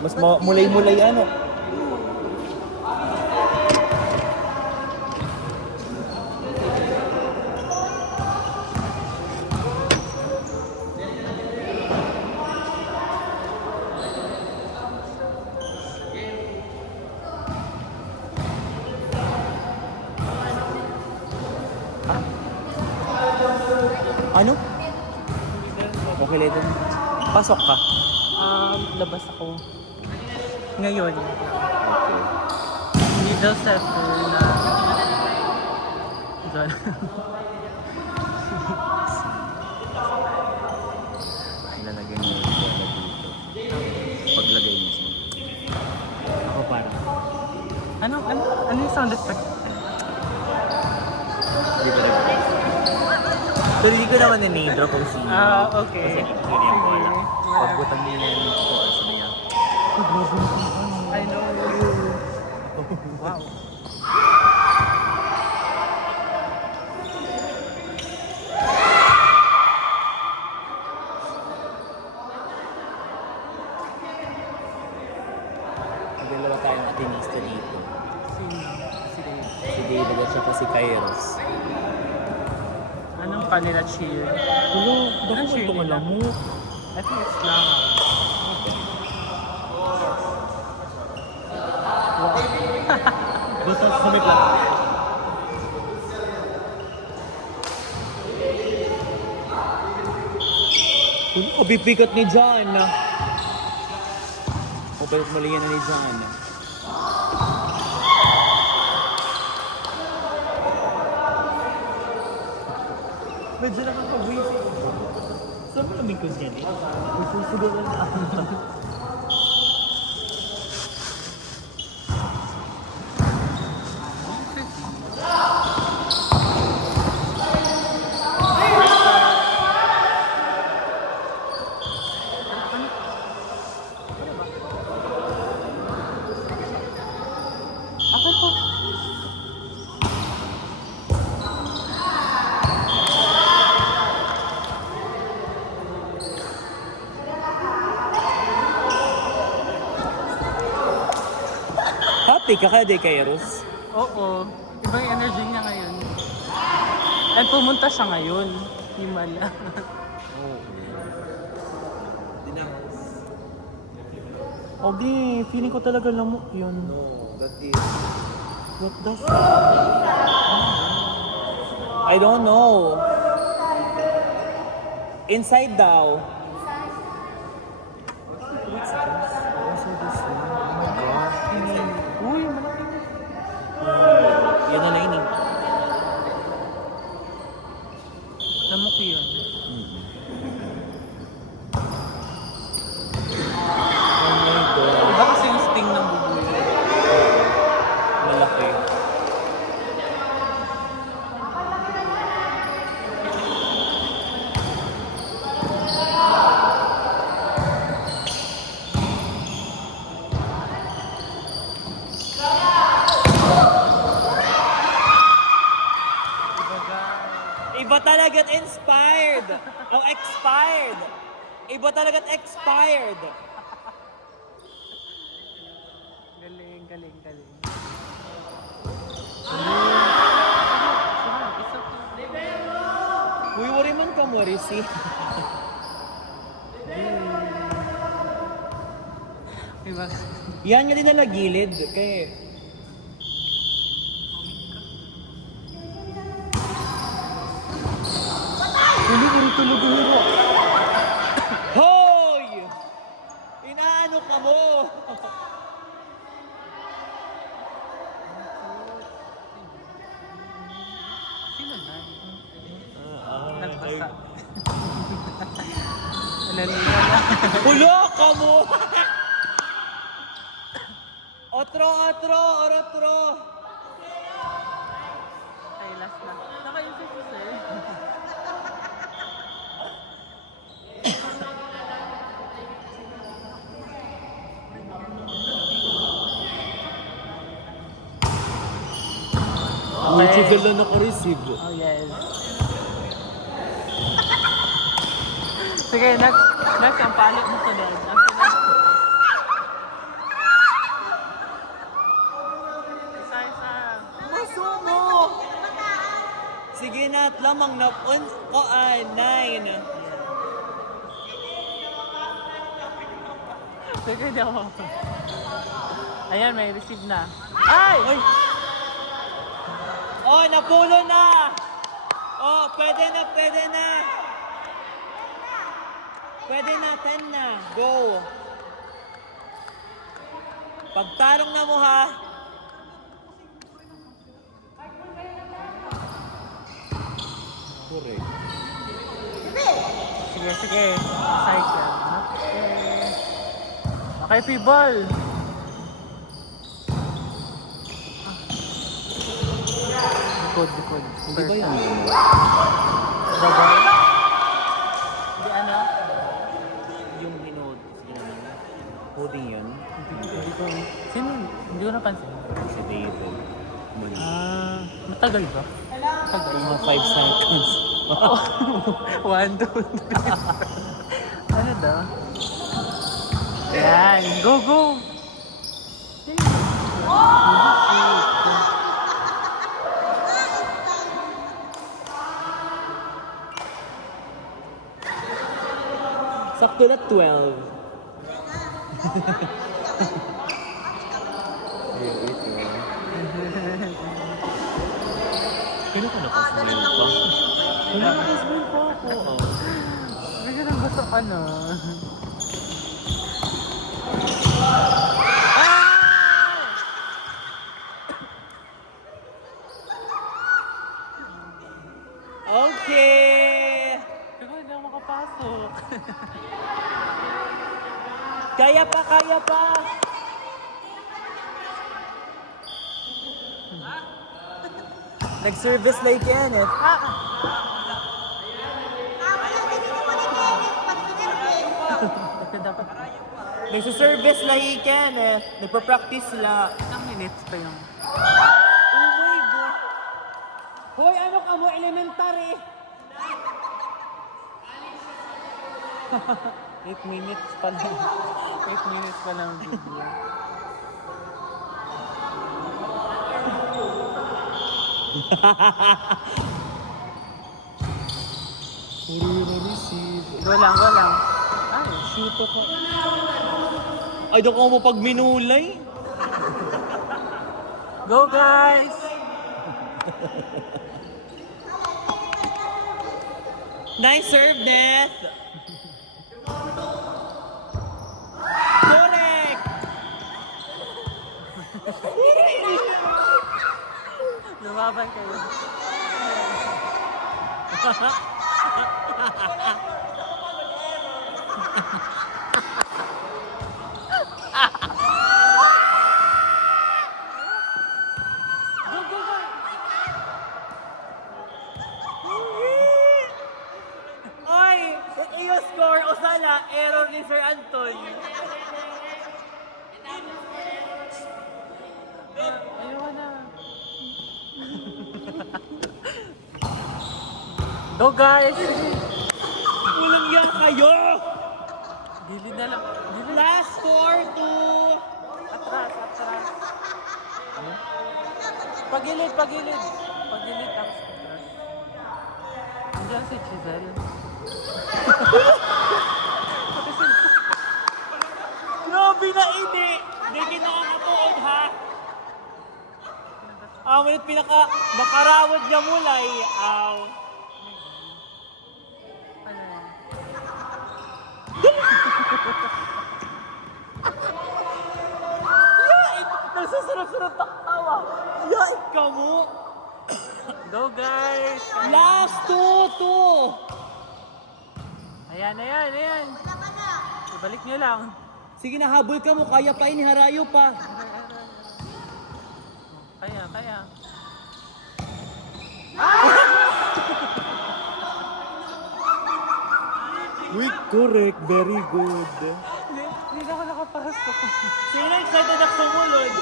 Mas mulay-mulay ano. Ano? Okay, Ledon. Pasok ka. Labas ako. Ngayon. Okay. Middle sector na... Ilalagay mo yung pala dito. Paglagay mo siya. Ako parang. Ano yung sound effect? Di ba diba? Pero hindi ko naman na-name drop kung sino. Okay. Kasi hindi ko niya wala. Pagbutan niya yung course niya. I know you. Wow. Dalawa tayong atinista dito. Sino? Si Dave. Si David at saka si Kairos. Anong kanila cheer? Hello, bakit cheer ito nila? malamok? I think it's lang. Wow. Basta sumit lang. Bipikat ni John. O balik mali yan ni John. Medyo nakakabuisip. Saan mo naming kus yan eh? Sususugan na ako. Ako po. Happy ka ka, Kairos? Oo. Iba yung energy niya ngayon. And pumunta siya ngayon. Himala. Obi, feeling ko talaga lamok yun. No, that is... What the fuck? I don't know. Inside daw. What's this? What's this? Oh my gosh. Uy, malaki. Yan na lining. Lamok yun. Oh my God. Iba kasi yung sting ng bubuyo. Malaki. Iba talaga't inspired. No, expired. Iba talaga't expired. Galing, galing, galing. Uy, wari man ka mo, Risi. Iba. Yan nga din na nagilid. Kaya... Hindi ko rin tulog-huro. Hoy! Inaano ka mo? Nanina na. Hulo ka mo! Otro, orotro! Ay, last na. Naka-isip ko sa'yo. Okay. Ang na naka-receive. Oh, yes. Sige, next. Next, ang palit mo sa dad. Isa-isa. Masumo! Sige na, at lamang na ko ay 9. Sige, di ako. Ayan, may receive na. Ay! Ay! Oh, napulo na! Oh, pwede na! Pwede na, 10 na. Go! Pagtarong na mo ha! Correct. Sige. Cycle. Okay, Fibol. Likod. Hindi ba yan? Babay? Hindi ano? Yung hinood. Holding yun? Hindi ko. Sino? Hindi ko napansin. Si David. Matagal ba? Matagal. Mga 5 seconds. 1, 2, 3. Ano daw? Yan. Go! Sakto na 12. Kailan ko nakasmail pa? Nakasmail pa ako. Bigyan ng gusto ka na. Okay! Ikaw hindi ako makapasok. Kaya pa! Nag-service like yan eh. Dapat Nagsiservice like yan eh. Nagpa-practice sila. ilang minutes pa yung... Oh my God! Hoy, ano ka mo? Elementary! 8 minutes pa lang. 8 minutes pa lang video. Go lang. Ay, Shoot ako. Ay, doon ko mo pag minulay. go guys! Nice serve, Beth! Correct! Lumaban kayo. Oy! Iyo score o sana error ni Sir Anton. Ayun na. Go guys! Kulang yan kayo! Gilid na lang. Gilid. Last score to... Atras. Pagilid. Pagilid tapos atras. Andiyan si Giselle. Grabe na ini! Hindi kinakatuod ha! Ngunit makarawad niya mulay. Ano yan? Yait! Nagsusunod-sunod tawa! Yait ka mo! Go guys! Last two! Ayan. Balik nyo lang. Sige na, habol ka mo. Kaya pa ini, harayo pa. Kaya. Wait, correct. Very good. Hindi na ako nakapasok. Sino excited ako sumulod?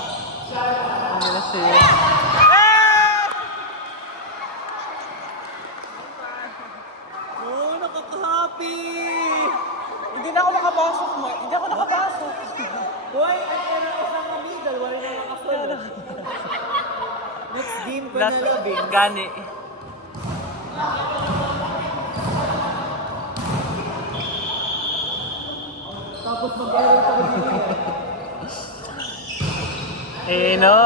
Hindi na siya. Oh, nakaka-happy! Hindi na ako nakapasok. Hindi ako nakapasok. Boy, ay meron isang middle. Wala na makasunod. Next game ko na Last labing. gani. Tapos mag-error pa rin. Eh no.